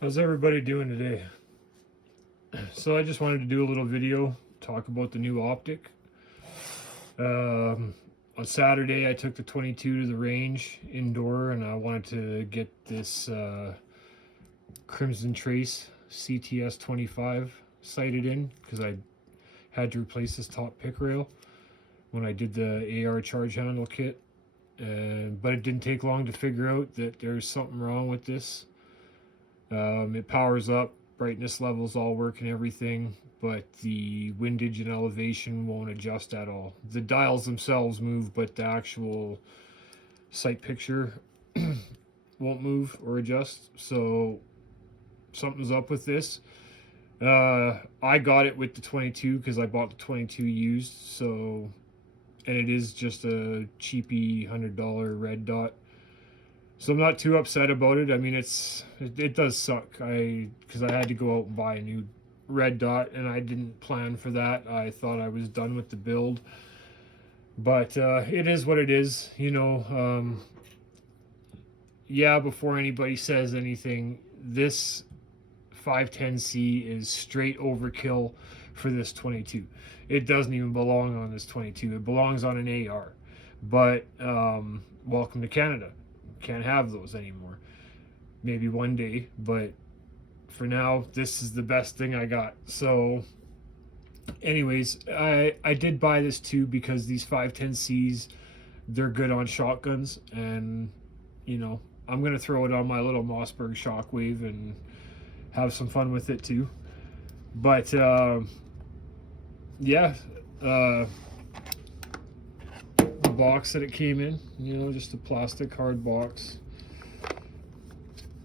How's everybody doing today? So I just wanted to do a little video, talk about the new optic. On Saturday I took the 22 to the range indoor and I wanted to get this Crimson Trace CTS 25 sighted in because I had to replace this top pick rail when I did the AR charge handle kit. But it didn't take long to figure out that there's something wrong with this. It powers up, brightness levels all work and everything, but the windage and elevation won't adjust at all. The dials themselves move, but the actual sight picture won't move or adjust. So something's up with this. I got it with the 22 because I bought the 22 used. So, and it is just a cheapy $100 red dot. So I'm not too upset about it. I mean, it does suck. Because I had to go out and buy a new red dot, and I didn't plan for that. I thought I was done with the build, but it is what it is. Yeah. Before anybody says anything, this 510C is straight overkill for this 22. It doesn't even belong on this 22. It belongs on an AR. But welcome to Canada. Can't have those anymore. Maybe one day, but for now, this is the best thing I got. So, anyways, I did buy this too because these 510Cs, they're good on shotguns, and I'm gonna throw it on my little Mossberg Shockwave and have some fun with it too. But yeah. Box that it came in, just a plastic hard box.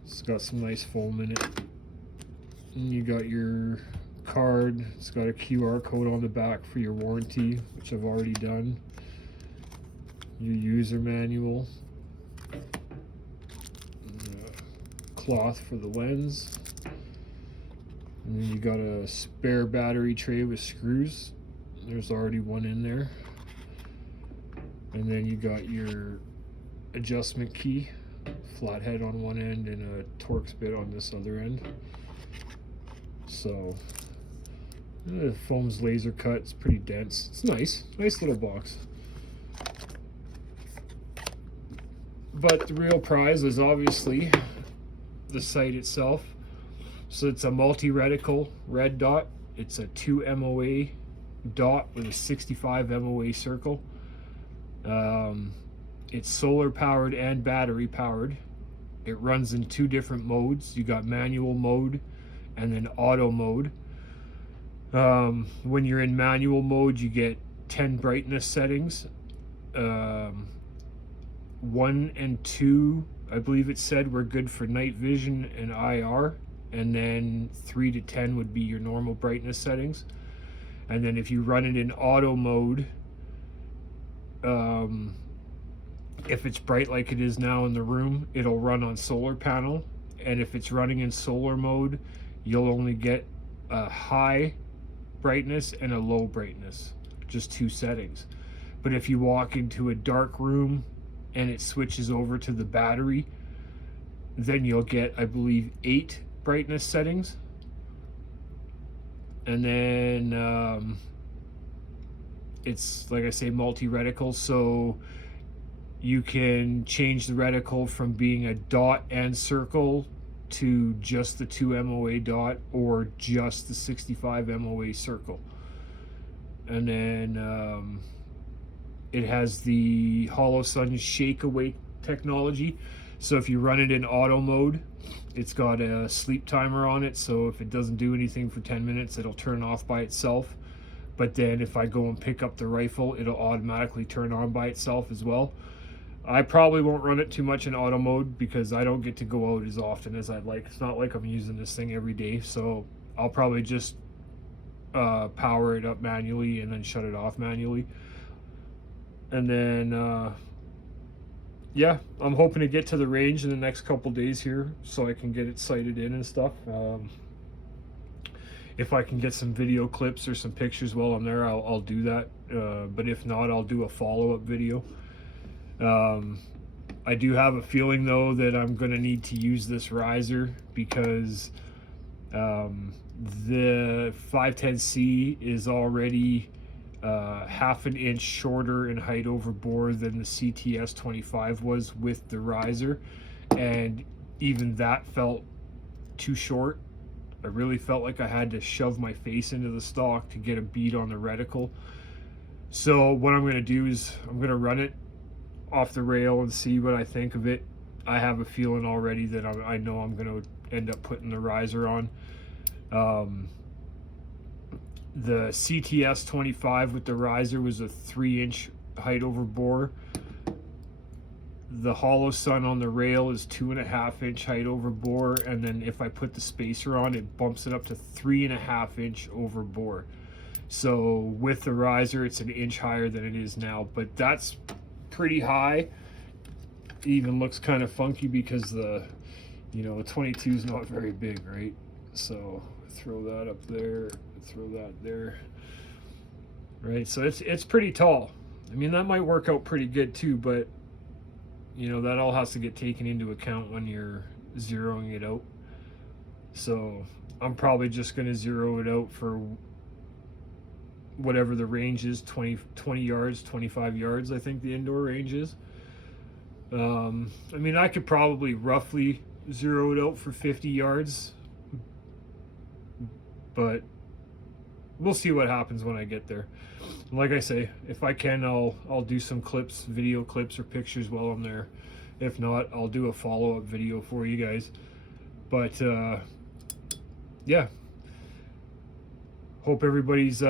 It's got some nice foam in it, and you got your card. It's got a QR code on the back for your warranty, which I've already done. Your user manual, cloth for the lens, and then you got a spare battery tray with screws. There's already one in there. And then you got your adjustment key, flathead on one end and a Torx bit on this other end. So the foam's laser cut. It's pretty dense. It's nice little box. But the real prize is obviously the sight itself. So it's a multi-reticle red dot. It's a 2 MOA dot with a 65 MOA circle. It's solar powered and battery powered. It runs in 2 different modes. You got manual mode and then auto mode. When you're in manual mode, you get 10 brightness settings. 1 and 2, I believe it said, were good for night vision and IR, and then 3 to 10 would be your normal brightness settings. And then if you run it in auto mode, if it's bright like it is now in the room, it'll run on solar panel. And if it's running in solar mode, you'll only get a high brightness and a low brightness, just 2 settings. But if you walk into a dark room and it switches over to the battery, then you'll get, I believe, 8 brightness settings. And then it's, like I say, multi-reticle, so you can change the reticle from being a dot and circle to just the 2 MOA dot or just the 65 MOA circle. And then it has the Holosun shake awake technology. So if you run it in auto mode, it's got a sleep timer on it, so if it doesn't do anything for 10 minutes, it'll turn off by itself. But then if I go and pick up the rifle, it'll automatically turn on by itself as well. I probably won't run it too much in auto mode because I don't get to go out as often as I'd like. It's not like I'm using this thing every day, so I'll probably just power it up manually and then shut it off manually. And then yeah, I'm hoping to get to the range in the next couple days here so I can get it sighted in and stuff. If I can get some video clips or some pictures while I'm there, I'll do that. But if not, I'll do a follow-up video. I do have a feeling though that I'm going to need to use this riser because the 510C is already half an inch shorter in height over bore than the CTS 25 was with the riser, and even that felt too short. I really felt like I had to shove my face into the stock to get a bead on the reticle. So what I'm going to do is I'm going to run it off the rail and see what I think of it. I have a feeling already that I know I'm going to end up putting the riser on. The CTS 25 with the riser was a 3-inch height over bore. The Holosun on the rail is 2.5-inch height over bore, and then if I put the spacer on, it bumps it up to 3.5-inch over bore. So with the riser, it's an inch higher than it is now, but that's pretty high. It even looks kind of funky because the 22 is not very big, right? So throw that up there, throw that there, right? So it's pretty tall. I mean, that might work out pretty good too, but that all has to get taken into account when you're zeroing it out. So I'm probably just going to zero it out for whatever the range is, 20 yards, 25 yards, I think the indoor range is. I mean, I could probably roughly zero it out for 50 yards, but we'll see what happens when I get there. Like I say, if I can, I'll do some clips, video clips or pictures while I'm there. If not, I'll do a follow-up video for you guys. But yeah, hope everybody's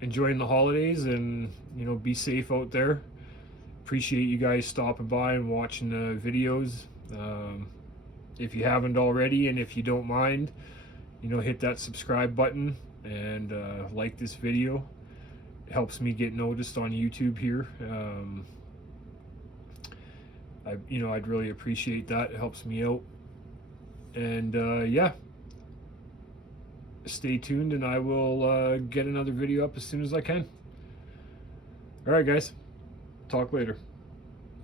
enjoying the holidays, and be safe out there. Appreciate you guys stopping by and watching the videos. If you haven't already, and if you don't mind, hit that subscribe button and like this video. It helps me get noticed on YouTube here. I'd really appreciate that. It helps me out. And yeah, stay tuned, and I will get another video up as soon as I can. All right, guys. Talk later.